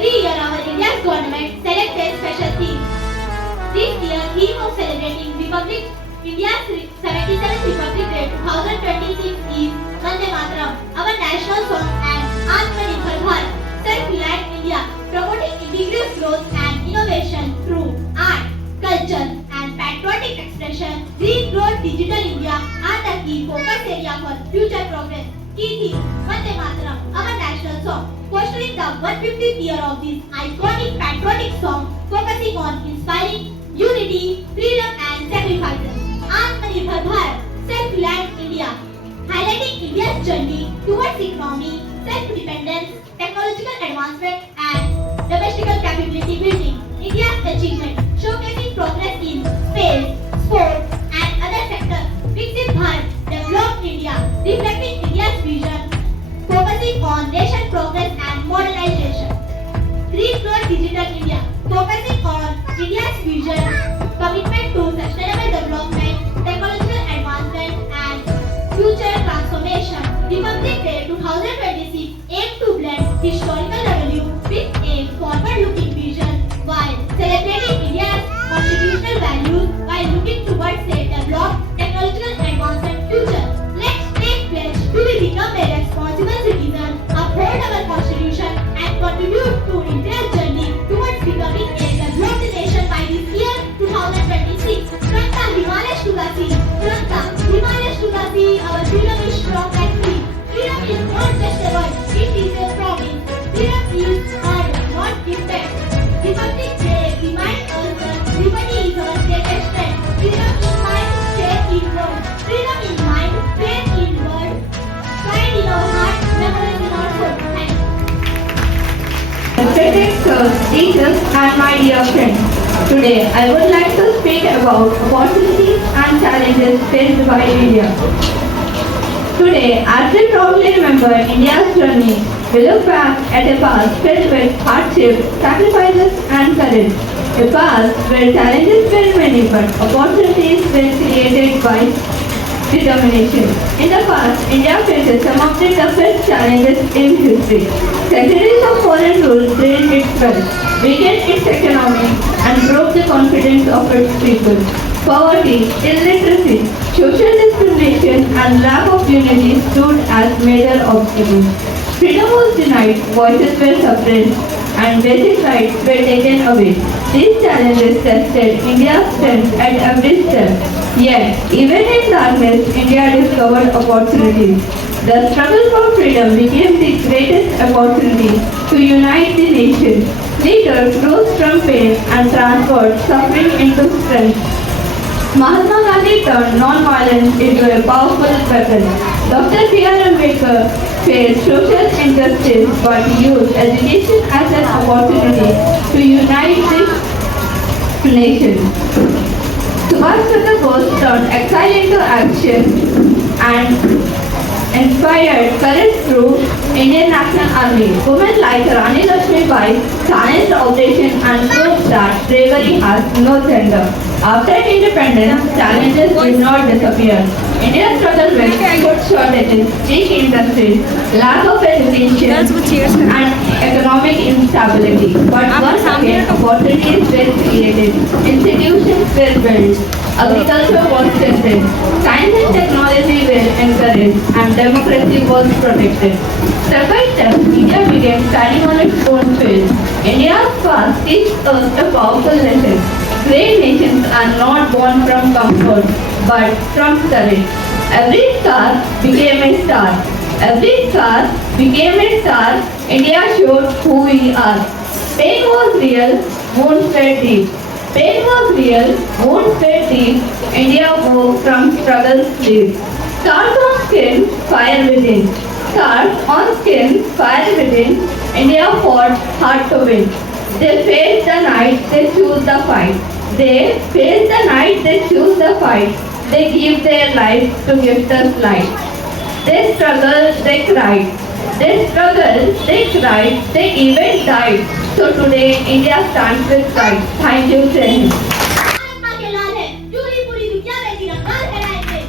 Every year our India's government selects a special theme. This year theme of celebrating India's 77th Republic Day 2026 is Vande Mataram, our national song, and Atmanirbhar Bharat, self-reliant India, promoting indigenous growth and innovation through art, culture, and patriotic expression. Green growth, digital India are the key focus area for future progress. Key theme Vande Mataram, our national song, fostering the 150th year of this iconic patriotic song, focusing on inspiring unity, freedom, and sacrifices. Atmanirbhar Bharat, self-reliant India, highlighting India's journey towards economy, self-dependence, technological advancement, and domestic capability building. India's achievement, showcasing progress in space, sports, and other sectors. Viksit Bharat, developed India, reflecting India's vision, focusing on nation progress and modernization. Green growth, digital India, focusing on India's vision, commitment to sustainable development, technological advancement, and future transformation. Republic Day 2026 aims to blend historical revenue with a forward-looking vision while celebrating India's constitutional values while looking towards a developed technological advancement future. Let's take pledge to become a responsible citizen, uphold our constitution, and contribute to India's journey towards becoming a developed nation by this year 2026. From the Himalayas to the sea, from the Himalayas to the sea, our freedom is strong and free. Freedom is not just a word, it is a promise. Freedom is earned, not gifted. Republic Day reminds us that liberty is our greatest strength. Freedom in mind, faith in word. Freedom in mind, faith in word. Pride in our heart, memories in our soul. Thank you. Respected sirs, teachers, and my dear friends, today I would like to speak about opportunities and challenges faced by India. Today, as we proudly remember India's journey, we look back at a past filled with hardship, sacrifices, and courage. A past where challenges were many but opportunities were created by determination. In the past, India faces some of the toughest challenges in history. Centuries of foreign rule drained its wealth, weakened its economy, and broke the confidence of its people. Poverty, illiteracy, social discrimination, and lack of unity stood as major obstacles. Freedom was denied, voices were suppressed, and basic rights were taken away. These challenges tested India's strength at every step. Yet, even in darkness, India discovered opportunities. The struggle for freedom became the greatest opportunity to unite the nation. Leaders rose from pain and transformed suffering into strength. Mahatma Gandhi turned non-violence into a powerful weapon. Dr. B.R. Ambedkar faced social injustice but used education as an opportunity to unite the nation. Subhash Chandra Bose turned exile into action and inspired courage through Indian National Army. Women like Rani Lakshmibai challenged oppression and proved that bravery has no gender. After independence, challenges did not disappear. India struggled with food shortages, weak industries, lack of education, and economic instability. But once again, opportunities were created, institutions were built, agriculture was strengthened, science and technology were encouraged, and democracy was protected. Step by step, India began standing on its own feet. India's past teaches us a powerful lesson. Great nations are not born from comfort, but from courage. Every star became a star. Every star became a star. India showed who we are. Pain was real, wounds were deep. Pain was real, wounds were deep. India woke from struggle's sleep. Scars on skin, fire within. Scars on skin, fire within. India fought hard to win. They faced the night, they choose the fight. They face the night, they choose the fight. They give their life to gift us light. They struggle, they cried. They struggled, they cried, they even died. So today, India stands with pride. Thank you, Jai Hind. Bharat माँ के लाल है, पूरी पूरी दुनिया में तिरंगा लहराएंगे।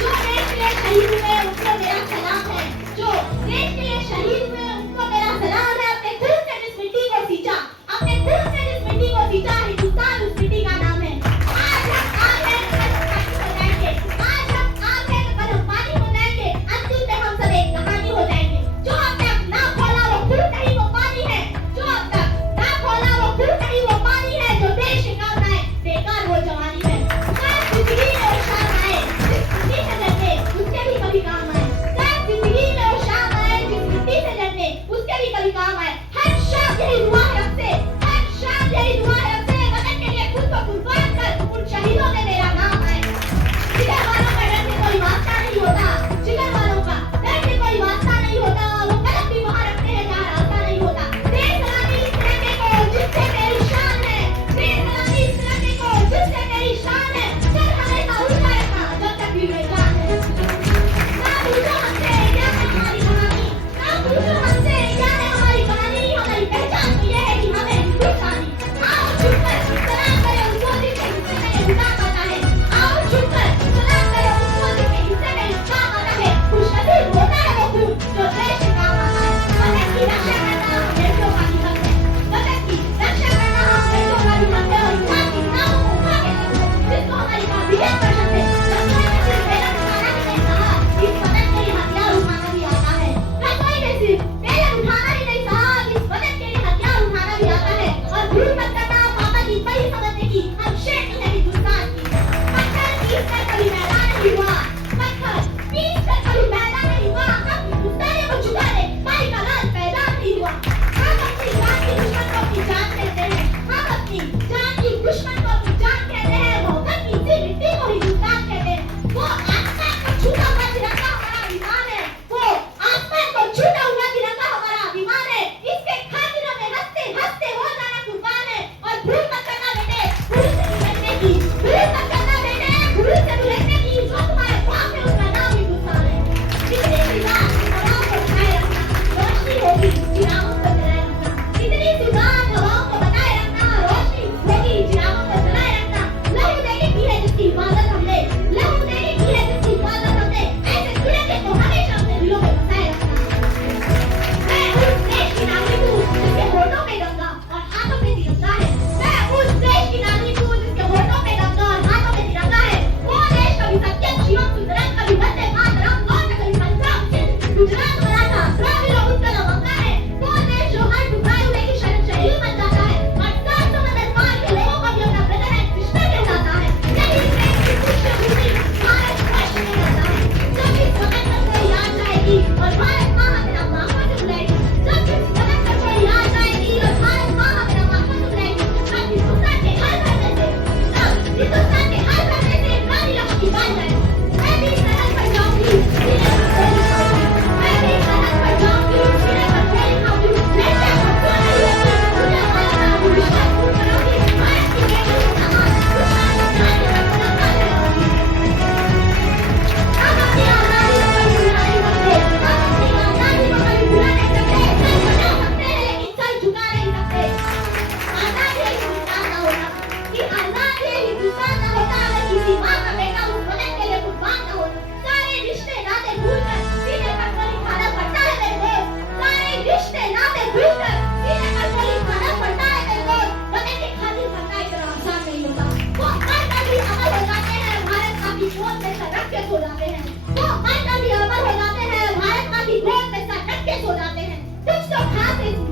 जो देश के लिए शहीद हुए उनको मेरा सलाम है। जो देश के लिए शहीद हुए उनको मेरा सलाम है। अपने खून से इस मिट्टी को सींचा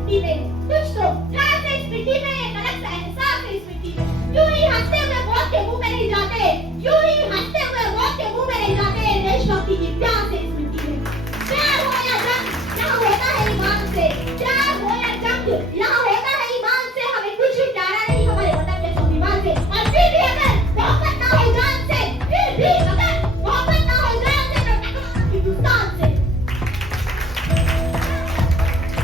मिट्टी में, कुछ तो ध्यान से इस मिट्टी में, एक अलग सा एहसास है इस मिट्टी में। यूं ही हंसते हुए मौत के मुंह में नहीं जाते, यूं ही हंसते हुए मौत के मुंह में नहीं जाते। देशभक्ति की प्यास है इस मिट्टी में। प्यार हो या जंग, यहाँ होता है ईमान से। प्यार हो या जंग, यहाँ होता है ईमान से। हमें कुछ भी प्यारा नहीं हमारे वतन के स्वाभिमान से। और फिर भी अगर मोहब्बत ना हो जान से, फिर भी अगर मोहब्बत ना हो जान से, तो टकराओ हिंदुस्तान से।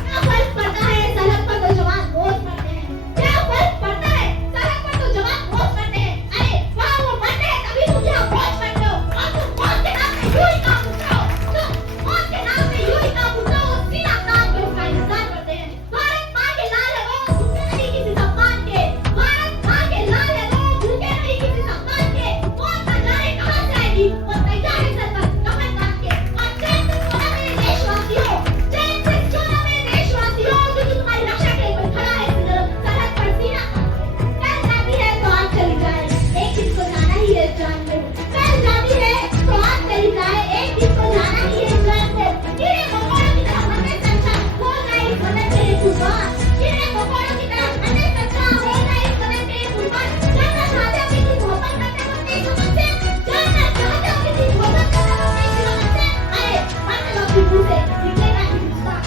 क्या फर्क पड़ता है सरहद पर तो जवान रोज मरते हैं। क्या फर्क पड़ता है सरहद पर तो जवान रोज मरते हैं। अरे वहाँ वो मरते हैं तभी तुम यहाँ फौज करते हो। और तुम मौत के नाम पे यूं ही काम उठाओ। तुम मौत के नाम पे यूं ही काम उठाओ। सीना तान के उसका इंतजार करते हैं। भारत माँ के लाल है वो, भूखे नहीं किसी सम्मान के। भारत माँ के लाल है वो, भूखे नहीं किसी सम्मान के। मौत न जाने कहाँ से आएगी, वो तैयार है सर पर कफन बांध के। और चैन से सोना मेरे देशवासियों, चैन से सोना मेरे देशवासियों, क्योंकि तुम्हारी रक्षा के लिए कोई खड़ा है सरहद पर सीना तान के। फैल जाती है तो आग चली जाए, एक दिन को जाना ही है जान को। फैल जाती है तो आग चली जाए, एक दिन को जाना ही है जान को। कीड़े मकोड़ों की तरह बनने सच्चा होगा इस वतन के लिए कुर्बान। कीड़े मकोड़ों की तरह बनने सच्चा होगा इस वतन के लिए कुर्बान। जानना चाहते हो किसी मोहब्बत करते हो अपने जुबान से, जानना चाहते हो किसी मोहब्बत करते हो अपने जुबान से। अरे मत लो खुशबू से निकलेगा हिंदुस्तान।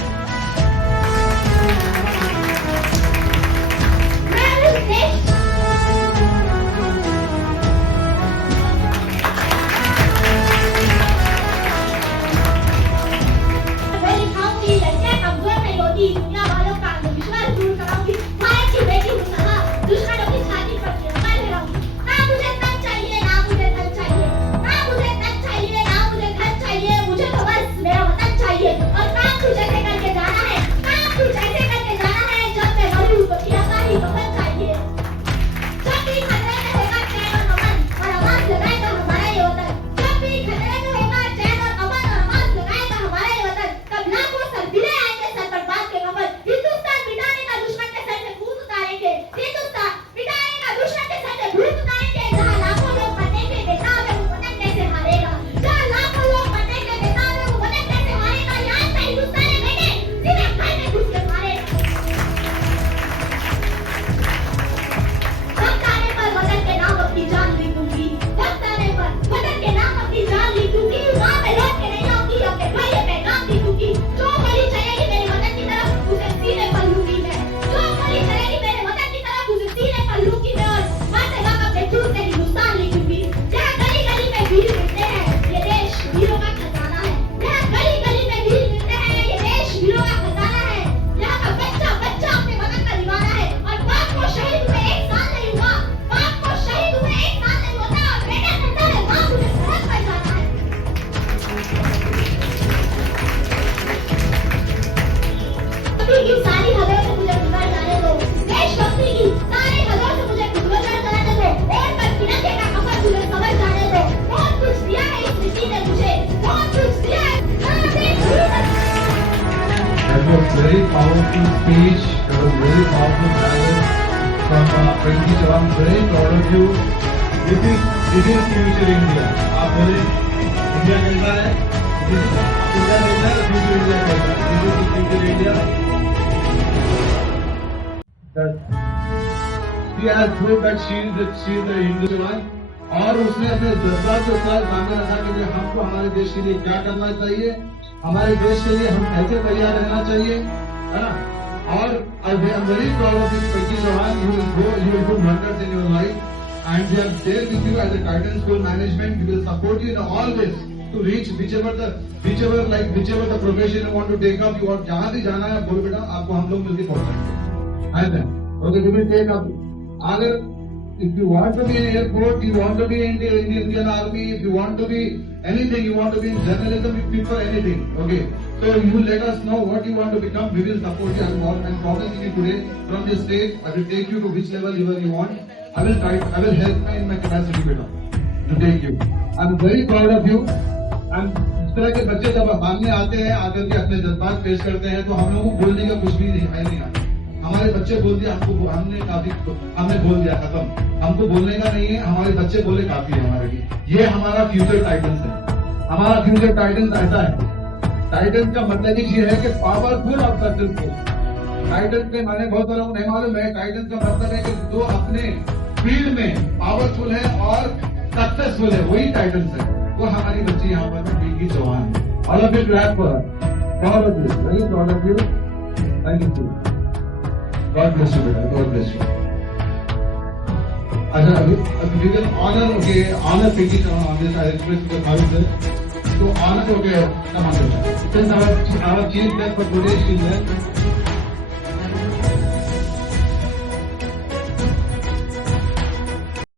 मैं उस देश मैं लिखाऊंगी लड़कियां कमजोर नहीं होती, दुनिया वालों का अंधविश्वास दूर कराऊंगी। भारत की बेटी हूँ सहा, दुश्मनों की छाती पर तिरंगा लहराऊंगी। ना मुझे तन चाहिए, ना मुझे धन चाहिए, ना मुझे तन चाहिए, ना मुझे धन चाहिए। मुझे तो बस मेरा वतन चाहिए। और काम तू जैसे करके जाना है, काम तू जैसे करके जाना है। जब मैं मरी हूँ तो तिरंगा ही वतन चाहिए। जब भी खतरे में होगा चैन और अमन, और आवाज लगाएगा हमारा ये वतन। जब भी खतरे में होगा चैन और अमन, और आवाज लगाएगा हमारा ये वतन, तब लाखों सरदिले आएंगे सर पर बात के कमल। हिंदुस्तान मिटाने का दुश्मन के सर से भूत उतारेंगे। हिंदुस्तान मिटाने का दुश्मन के सर से भूत उतारेंगे। जहाँ लाखों लोग मरने के बेताब है, वो वतन कैसे हारेगा। जहाँ लाखों लोग मरने के बेताब है, वो वतन कैसे हारेगा। यहाँ से हिंदुस्तानी बेटे सीधे घर में घुस के मारेगा। वक्त आने पर वतन के नाम अपनी जान लिख दूंगी। वक्त आने पर वतन के नाम अपनी जान लिख दूंगी। माँ मैं लौट के नहीं आऊंगी, अपने भाई ये पैगाम लिख दूंगी। जो गली चलेगी मेरे वतन की तरफ, उसे सीने पर लूंगी मैं। जो गली चलेगी मेरे वतन की तरफ, उसे सीने पर लूंगी मैं। और माथे वक्त अपने जून से हिंदुस्तान लिखूंगी। जहाँ गली गली में वीर मिलते हैं, ये देश वीरों का खजाना है। जहाँ गली गली में वीर मिलते हैं, ये देश वीरों का खजाना है। यहाँ का बच्चा बच्चा अपने वतन का दीवाना है। और बाप को शहीद हुए एक साल नहीं हुआ, बाप को शहीद हुए एक साल नहीं होता। और बेटा कहता है माँ मुझे सरहद पर जाना है। अभी की सारी हदों से मुझे गुजर जाने दो। देशभक्ति की सारी हदों से मुझे गुजर जाने दो। और पर तिरंगे का कफन मुझे समझ जाने दो। बहुत कुछ दिया है इस मिट्टी ने मुझे, बहुत कुछ दिया है। That was very powerful speech. That was very powerful dialogue from Prince. I'm very proud of you. This is future India. आप बोले इंडिया कैसा है? इंडिया कैसा है? Future India कैसा है? This is the future India. That she has proved that she is the Hindu woman. और उसने अपने जज्बात को सामने रखा कि हमको हमारे देश के लिए क्या करना चाहिए, हमारे देश के लिए हम कैसे तैयार रहना चाहिए, है ना। और I am very proud of this Prince Chauhan. You will do wonders in your life, and we are there with you as a Titan School management. We will support you in all this to reach whichever the profession you want to take up. You want जहाँ भी जाना है बोल बेटा, आपको हम लोग मिलकर पहुँचाएंगे। Okay, we will take up. अगर if you want to be in airport, you want to be in the Indian Army, if you want to be anything, you want to be in journalism, you prefer anything. Okay, so you let us know what you want to become. We will support you. I'm promising you today from this stage. I will take you to which level you want. I will help in my capacity, beta, to take you. I'm very proud of you. And इस तरह के बच्चे जब सामने आते हैं, आकर के अपने जज्बात पेश करते हैं, तो हम लोगों को बोलने का कुछ भी नहीं आता। हमारे बच्चे बोल दिया, हमने बोल दिया, खत्म। हमको बोलने का नहीं है, हमारे बच्चे बोले काफी है हमारे लिए। ये हमारा फ्यूचर टाइटन्स है। हमारा फ्यूचर टाइटन्स ऐसा है। टाइटन्स का मतलब ये है कि powerful of certain force, Titan के माने बहुत लोगों को नहीं मालूम है। टाइटन का मतलब है कि जो अपने फील्ड में पावरफुल है और सक्सेसफुल है, वही टाइटन है। वो हमारी बच्ची यहाँ पर Pinky Chauhan. All of you clap for proud of you, very proud of you. Thank you, God bless you बेटा, गॉड ब्लेस यू। अच्छा, अभी will honour, okay, honour Pinky Chauhan on this express the father. So honor, okay, come on, since our chief guest for today is there.